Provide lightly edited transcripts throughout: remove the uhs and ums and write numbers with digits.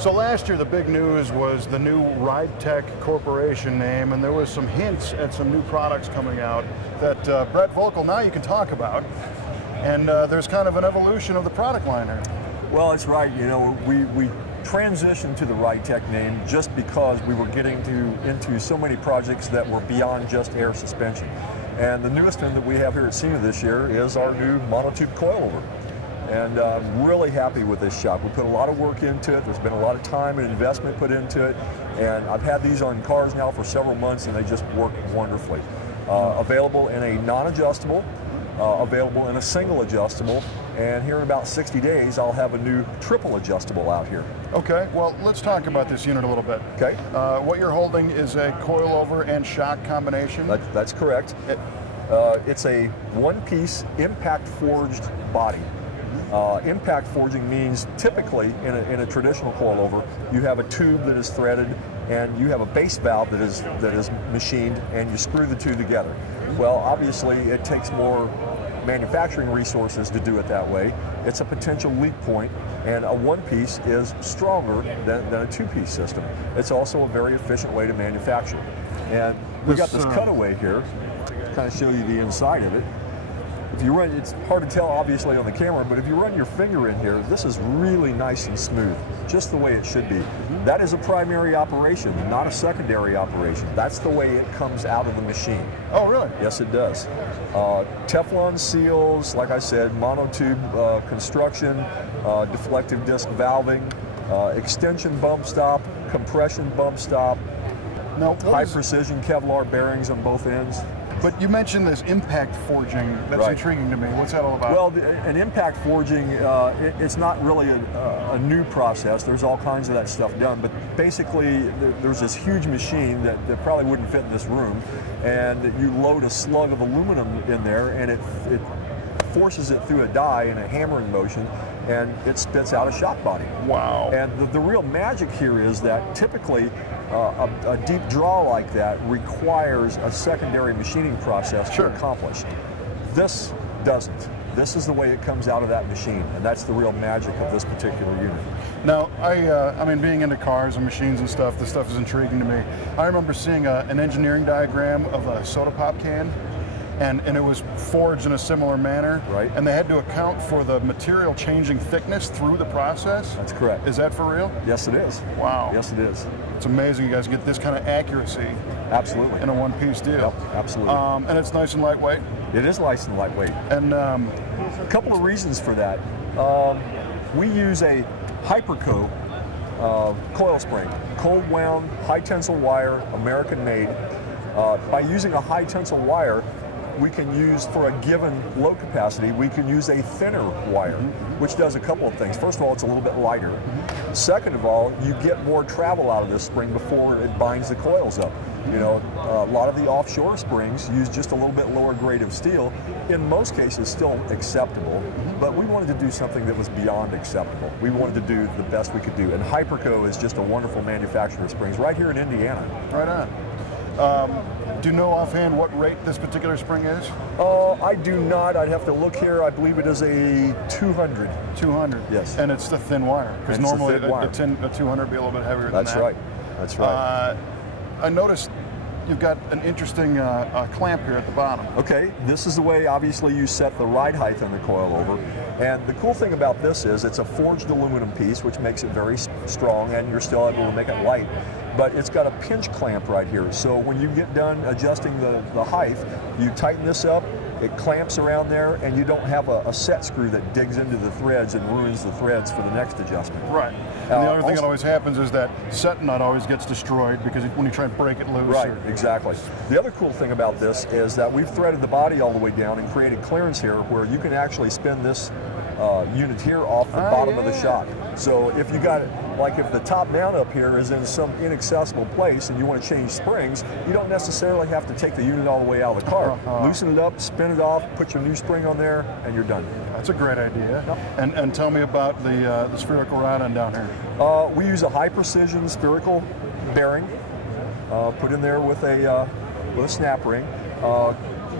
So last year the big news was the new RideTech Corporation name, and there was some hints at some new products coming out that Brett Volkel, now you can talk about. And there's kind of an evolution of the product line here. Well, it's right. You know, we transitioned to the RideTech name just because we were getting into so many projects that were beyond just air suspension. And the newest one that we have here at SEMA this year is our new monotube coilover. And I'm really happy with this shop. We put a lot of work into it. There's been a lot of time and investment put into it. And I've had these on cars now for several months, and they just work wonderfully. Available in a non-adjustable, available in a single adjustable, and here in about 60 days I'll have a new triple adjustable out here. Okay, well let's talk about this unit a little bit. Okay. What you're holding is a coilover and shock combination? That's correct. It's a one-piece impact forged body. Impact forging means typically in a traditional coilover you have a tube that is threaded and you have a base valve that is machined, and you screw the two together. Well, obviously it takes more manufacturing resources to do it that way. It's a potential leak point, and a one-piece is stronger than a two-piece system. It's also a very efficient way to manufacture. And we got this cutaway here to kind of show you the inside of it. If you run, it's hard to tell obviously on the camera, but if you run your finger in here, this is really nice and smooth, just the way it should be. That is a primary operation, not a secondary operation. That's the way it comes out of the machine. Oh, really? Yes, it does. Teflon seals, like I said, monotube construction, deflective disc valving, extension bump stop, compression bump stop, high precision Kevlar bearings on both ends. But you mentioned this impact forging. That's intriguing to me. What's that all about? Well, an impact forging, it's not really a new process. There's all kinds of that stuff done. But basically, there's this huge machine that probably wouldn't fit in this room. And you load a slug of aluminum in there, and it forces it through a die in a hammering motion, and it spits out a shock body. Wow. And the real magic here is that typically a deep draw like that requires a secondary machining process to accomplish. This doesn't. This is the way it comes out of that machine, and that's the real magic of this particular unit. Now, I mean, being into cars and machines and stuff, this stuff is intriguing to me. I remember seeing an engineering diagram of a soda pop can, and it was forged in a similar manner. Right. And they had to account for the material changing thickness through the process. That's correct. Is that for real? Yes, it is. Wow. Yes, it is. It's amazing you guys get this kind of accuracy. Absolutely. In a one-piece deal. Yep, absolutely. And it's nice and lightweight. It is nice and lightweight. And a couple of reasons for that. We use a Hyperco coil spring, cold wound, high tensile wire, American made. By using a high tensile wire, we can use, for a given load capacity, we can use a thinner wire, which does a couple of things. First of all, it's a little bit lighter. Second of all, you get more travel out of this spring before it binds the coils up. You know, a lot of the offshore springs use just a little bit lower grade of steel. In most cases, still acceptable, but we wanted to do something that was beyond acceptable. We wanted to do the best we could do, and Hyperco is just a wonderful manufacturer of springs right here in Indiana. Right on. Do you know offhand what rate this particular spring is? I do not. I'd have to look here. I believe it is a 200. 200? Yes. And it's the thin wire? Because normally a 200 would be a little bit heavier than that. That's right. That's right. I noticed you've got an interesting clamp here at the bottom. Okay, this is the way obviously you set the ride height on the coilover. And the cool thing about this is it's a forged aluminum piece, which makes it very strong, and you're still able to make it light. But it's got a pinch clamp right here. So when you get done adjusting the height, you tighten this up, it clamps around there, and you don't have a set screw that digs into the threads and ruins the threads for the next adjustment. Right. And the other thing that always happens is that set nut always gets destroyed because when you try and break it loose. Right, exactly. The other cool thing about this is that we've threaded the body all the way down and created clearance here where you can actually spin this unit here off the bottom of the shock. So if you got it, like if the top mount up here is in some inaccessible place and you want to change springs, you don't necessarily have to take the unit all the way out of the car. Loosen it up, spin it off, put your new spring on there, and you're done. That's a great idea. Yep. And tell me about the spherical rod end down here. We use a high precision spherical bearing put in there with a snap ring.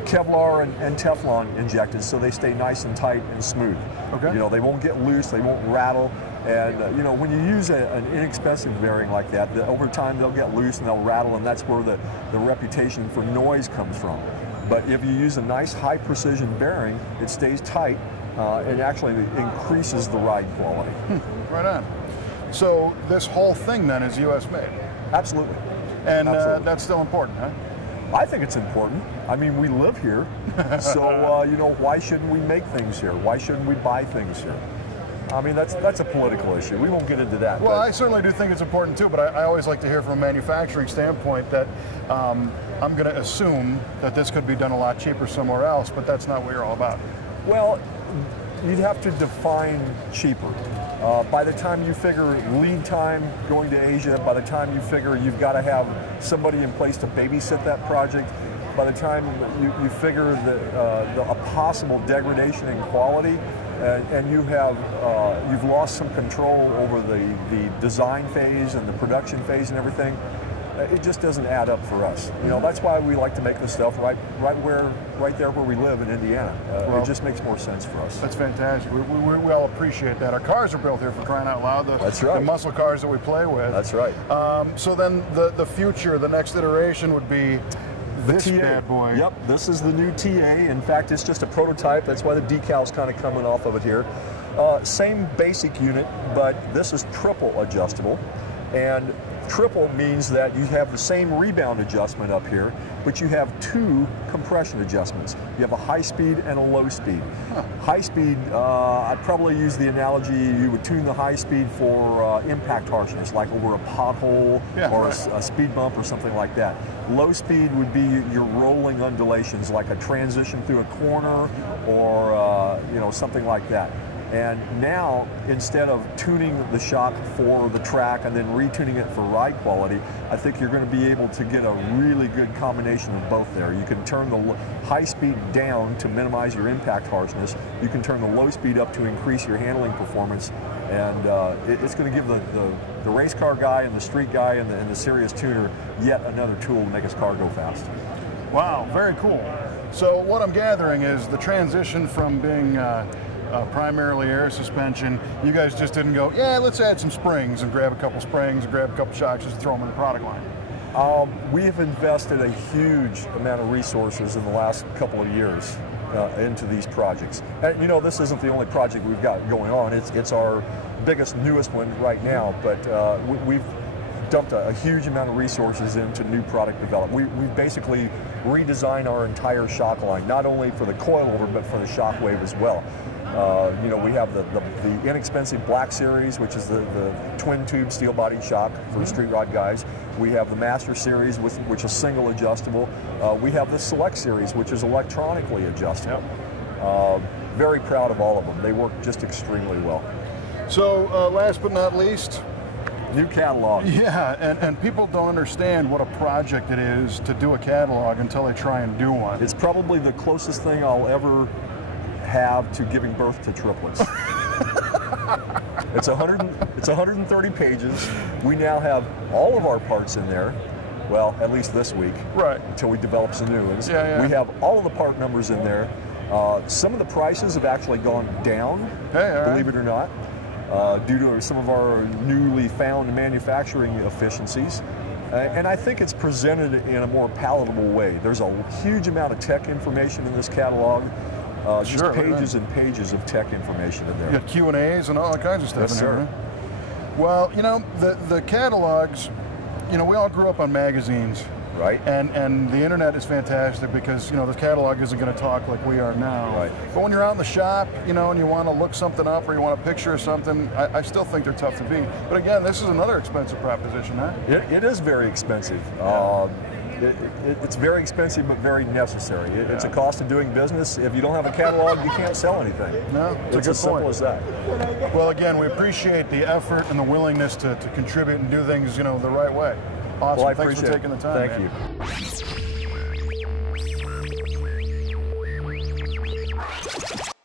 Kevlar and Teflon injected so they stay nice and tight and smooth. Okay. You know, they won't get loose, they won't rattle. And you know, when you use an inexpensive bearing like that, over time they'll get loose and they'll rattle, and that's where the reputation for noise comes from. But if you use a nice high precision bearing, it stays tight and actually increases the ride quality. Right on. So this whole thing then is US made? Absolutely. And Absolutely. That's still important, huh? I think it's important. I mean, we live here, so you know, why shouldn't we make things here? Why shouldn't we buy things here? I mean, that's a political issue. We won't get into that. Well, I certainly do think it's important too, but I always like to hear from a manufacturing standpoint that I'm going to assume that this could be done a lot cheaper somewhere else, but that's not what you're all about. Well, you'd have to define cheaper. By the time you figure lead time going to Asia, by the time you figure you've got to have somebody in place to babysit that project, by the time you figure a possible degradation in quality, and you've lost some control over the design phase and the production phase and everything, it just doesn't add up for us. You know, that's why we like to make this stuff right there where we live in Indiana. It just makes more sense for us. That's fantastic. We all appreciate that. Our cars are built here, for crying out loud. That's right. The muscle cars that we play with. That's right. So then the future, the next iteration would be this bad boy. Yep, this is the new TA. In fact, it's just a prototype. That's why the decal's kind of coming off of it here. Same basic unit, but this is triple adjustable. And triple means that you have the same rebound adjustment up here, but you have two compression adjustments. You have a high speed and a low speed. High speed, I'd probably use the analogy, you would tune the high speed for impact harshness, like over a pothole or a speed bump or something like that. Low speed would be your rolling undulations, like a transition through a corner or you know, something like that. And now, instead of tuning the shock for the track and then retuning it for ride quality, I think you're going to be able to get a really good combination of both there. You can turn the high speed down to minimize your impact harshness. You can turn the low speed up to increase your handling performance. And it's going to give the race car guy and the street guy and the serious tuner yet another tool to make his car go fast. Wow, very cool. So what I'm gathering is the transition from being primarily air suspension, you guys just didn't go, yeah, let's add some springs and grab a couple springs and grab a couple shocks just throw them in the product line. We have invested a huge amount of resources in the last couple of years into these projects. And you know, this isn't the only project we've got going on. It's our biggest, newest one right now, but we've dumped a huge amount of resources into new product development. We've basically redesigned our entire shock line, not only for the coilover, but for the shockwave as well. You know, we have the inexpensive Black Series, which is the twin tube steel body shock for street rod guys. We have the Master Series, which is single adjustable. We have the Select Series, which is electronically adjustable. Very proud of all of them. They work just extremely well. So last but not least, new catalog. Yeah, and people don't understand what a project it is to do a catalog until they try and do one. It's probably the closest thing I'll ever have to giving birth to triplets. It's 130 pages. We now have all of our parts in there. Well, at least this week. Right. Until we develop some new ones. Yeah. We have all of the part numbers in there. Some of the prices have actually gone down, believe it or not, due to some of our newly found manufacturing efficiencies. And I think it's presented in a more palatable way. There's a huge amount of tech information in this catalog. Just pages and pages of tech information in there. You got Q&As and all kinds of stuff Yes, in sir. there. Well, you know, the catalogs, you know, we all grew up on magazines. Right. And the internet is fantastic because, you know, the catalog isn't going to talk like we are now. Right. But when you're out in the shop, you know, and you want to look something up or you want a picture of something, I still think they're tough to beat. But again, this is another expensive proposition, huh? It is very expensive. It's very expensive, but very necessary. It's a cost of doing business. If you don't have a catalog, you can't sell anything. No, it's as simple as that. Well, again, we appreciate the effort and the willingness to contribute and do things, you know, the right way. Awesome. Well, Thanks for taking the time. Thank you.